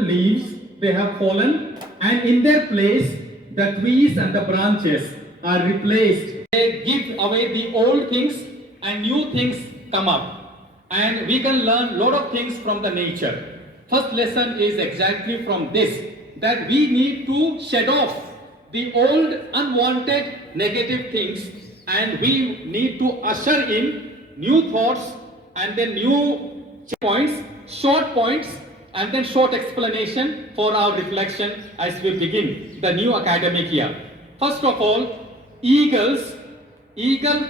leaves, they have fallen, and in their place, the trees and the branches are replaced. They give away the old things and new things come up. And we can learn a lot of things from the nature. First lesson is exactly from this, that we need to shed off the old unwanted negative things, and we need to usher in new thoughts and then new points, short points, and then short explanation for our reflection as we begin the new academic year. First of all, eagle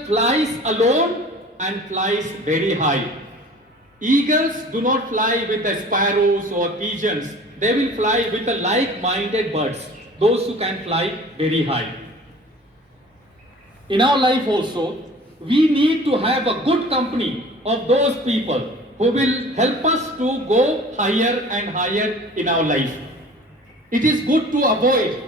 flies alone and flies very high. Eagles do not fly with the sparrows or pigeons. They will fly with the like-minded birds, those who can fly very high. In our life also, we need to have a good company of those people who will help us to go higher and higher in our life. It is good to avoid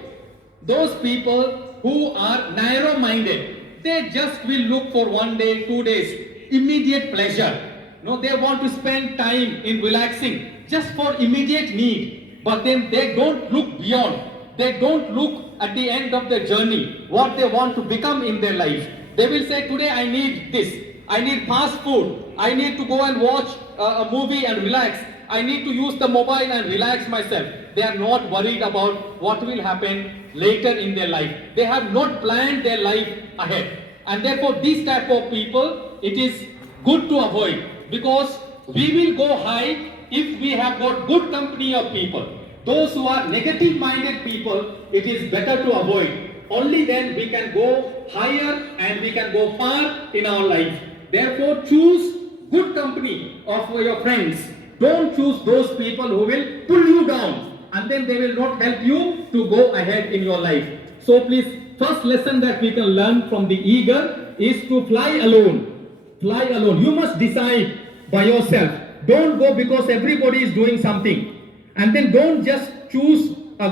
those people who are narrow-minded. They just will look for 1 day, 2 days, immediate pleasure. No, they want to spend time in relaxing just for immediate need, but then they don't look beyond. They don't look at the end of the journey, what they want to become in their life. They will say, today I need this, I need fast food, I need to go and watch a movie and relax, I need to use the mobile and relax myself. They are not worried about what will happen later in their life. They have not planned their life ahead. And therefore, these type of people, it is good to avoid, because we will go high if we have got good company of people. Those who are negative minded people, it is better to avoid. Only then we can go higher and we can go far in our life. Therefore, choose good company of your friends. Don't choose those people who will pull you down, and then they will not help you to go ahead in your life. So please, first lesson that we can learn from the eagle is to fly alone. Fly alone. You must decide by yourself. Don't go because everybody is doing something. And then don't just choose a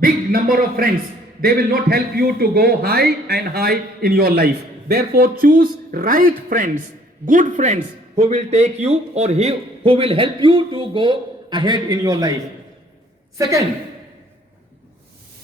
big number of friends. They will not help you to go high and high in your life. Therefore, choose right friends, good friends who will take you or who will help you to go ahead in your life. Second,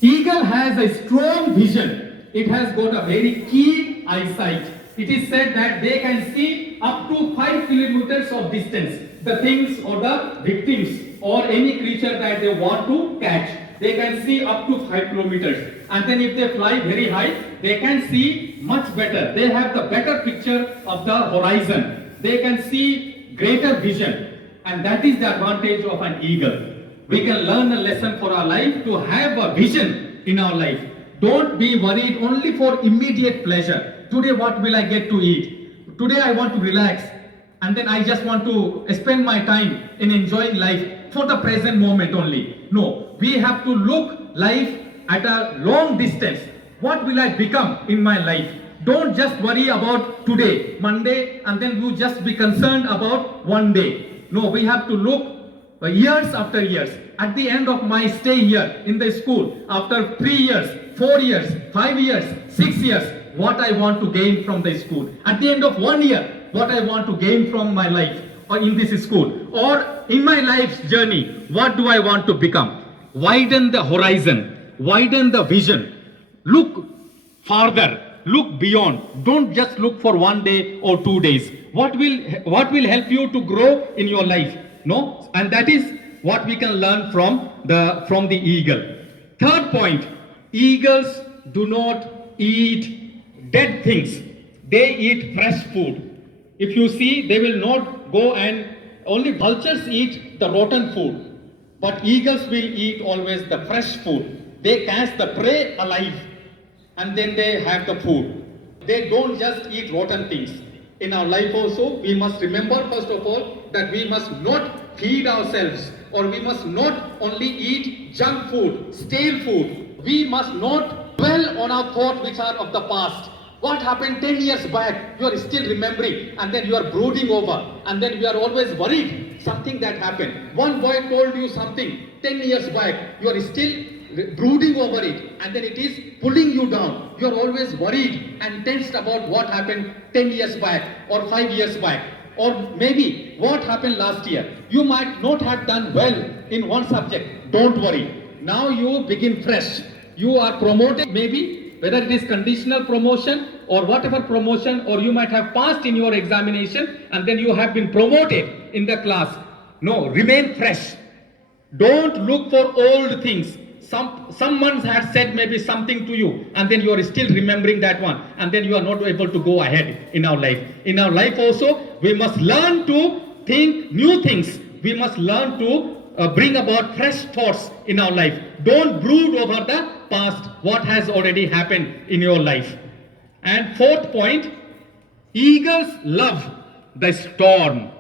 eagle has a strong vision. It has got a very keen eyesight. It is said that they can see up to 5 kilometers of distance, the things or the victims or any creature that they want to catch. They can see up to 5 kilometers. And then if they fly very high, they can see much better. They have the better picture of the horizon. They can see greater vision. And that is the advantage of an eagle. We can learn a lesson for our life to have a vision in our life. Don't be worried only for immediate pleasure. Today what will I get to eat? Today I want to relax. And then I just want to spend my time in enjoying life for the present moment only. No, we have to look life at a long distance. What will I become in my life? Don't just worry about today, Monday, and then you just be concerned about 1 day. No, we have to look years after years. At the end of my stay here in the school, after 3 years, 4 years, 5 years, 6 years, what I want to gain from the school. At the end of 1 year, what I want to gain from my life or in this school, or in my life's journey, what do I want to become? Widen the horizon, widen the vision, look farther, look beyond. Don't just look for 1 day or 2 days. What will help you to grow in your life? No, and that is what we can learn from the eagle. Third point, eagles do not eat dead things. They eat fresh food. If you see, they will not go, and only vultures eat the rotten food, but eagles will eat always the fresh food. They catch the prey alive and then they have the food. They don't just eat rotten things. In our life also, we must remember first of all that we must not feed ourselves, or we must not only eat junk food, stale food. We must not dwell on our thoughts which are of the past. What happened 10 years back, you are still remembering, and then you are brooding over, and then you are always worried something that happened. One boy told you something 10 years back, you are still brooding over it, and then it is pulling you down. You are always worried and tensed about what happened 10 years back or 5 years back. or maybe what happened last year. You might not have done well in one subject. Don't worry. Now you begin fresh. You are promoted, maybe, whether it is conditional promotion or whatever promotion, or you might have passed in your examination and then you have been promoted in the class. No, remain fresh. Don't look for old things. Someone had said maybe something to you and then you are still remembering that one, and then you are not able to go ahead in our life. In our life also, we must learn to think new things. We must learn to bring about fresh thoughts in our life. Don't brood over the past, what has already happened in your life. And fourth point, eagles love the storm.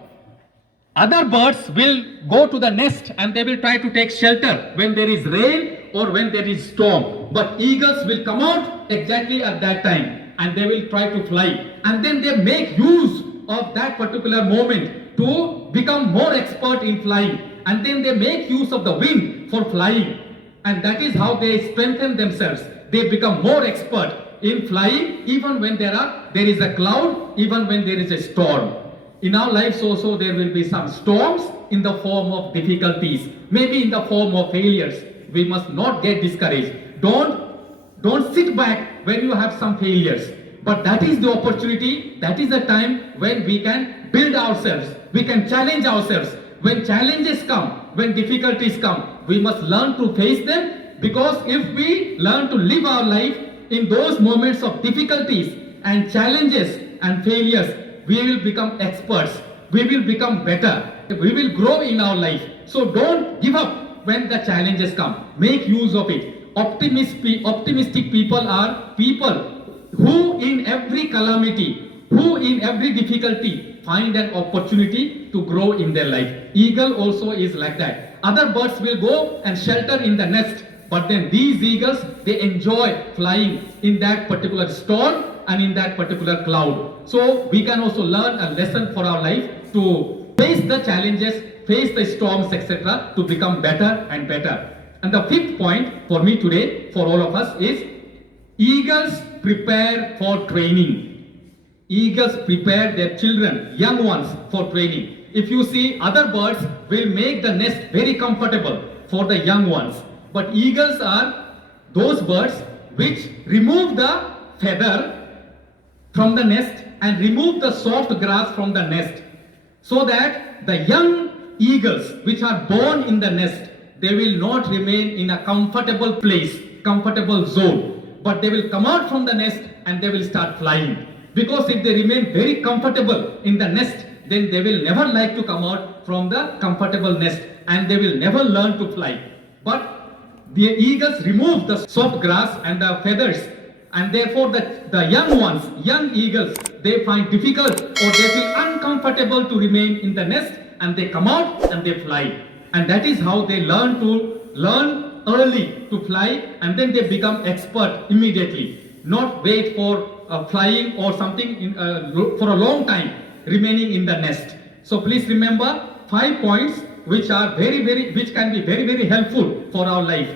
Other birds will go to the nest and they will try to take shelter when there is rain or when there is storm. But eagles will come out exactly at that time and they will try to fly. And then they make use of that particular moment to become more expert in flying. And then they make use of the wind for flying. And that is how they strengthen themselves. They become more expert in flying even when there is a cloud, even when there is a storm. In our lives also there will be some storms in the form of difficulties, maybe in the form of failures. We must not get discouraged. Don't sit back when you have some failures. But that is the opportunity, that is the time when we can build ourselves, we can challenge ourselves. When challenges come, when difficulties come, we must learn to face them, because if we learn to live our life in those moments of difficulties and challenges and failures, we will become experts, we will become better, we will grow in our life. So don't give up when the challenges come. Make use of it. Optimistic people are people who in every calamity, who in every difficulty find an opportunity to grow in their life. Eagle also is like that. Other birds will go and shelter in the nest, but then these eagles, they enjoy flying in that particular storm and in that particular cloud. So we can also learn a lesson for our life to face the challenges, face the storms, etc., to become better and better. And the fifth point for me today, for all of us, is eagles prepare for training. Eagles prepare their children, young ones, for training. If you see, other birds will make the nest very comfortable for the young ones. But eagles are those birds which remove the feather from the nest and remove the soft grass from the nest, so that the young eagles which are born in the nest, they will not remain in a comfortable place, comfortable zone, but they will come out from the nest and they will start flying. Because if they remain very comfortable in the nest, then they will never like to come out from the comfortable nest and they will never learn to fly. But the eagles remove the soft grass and the feathers, and therefore the young ones, young eagles, they find difficult or they feel uncomfortable to remain in the nest, and they come out and they fly. And that is how they learn early to fly, and then they become expert immediately. Not wait for flying or something for a long time remaining in the nest. So please remember 5 points which can be very, very helpful for our life.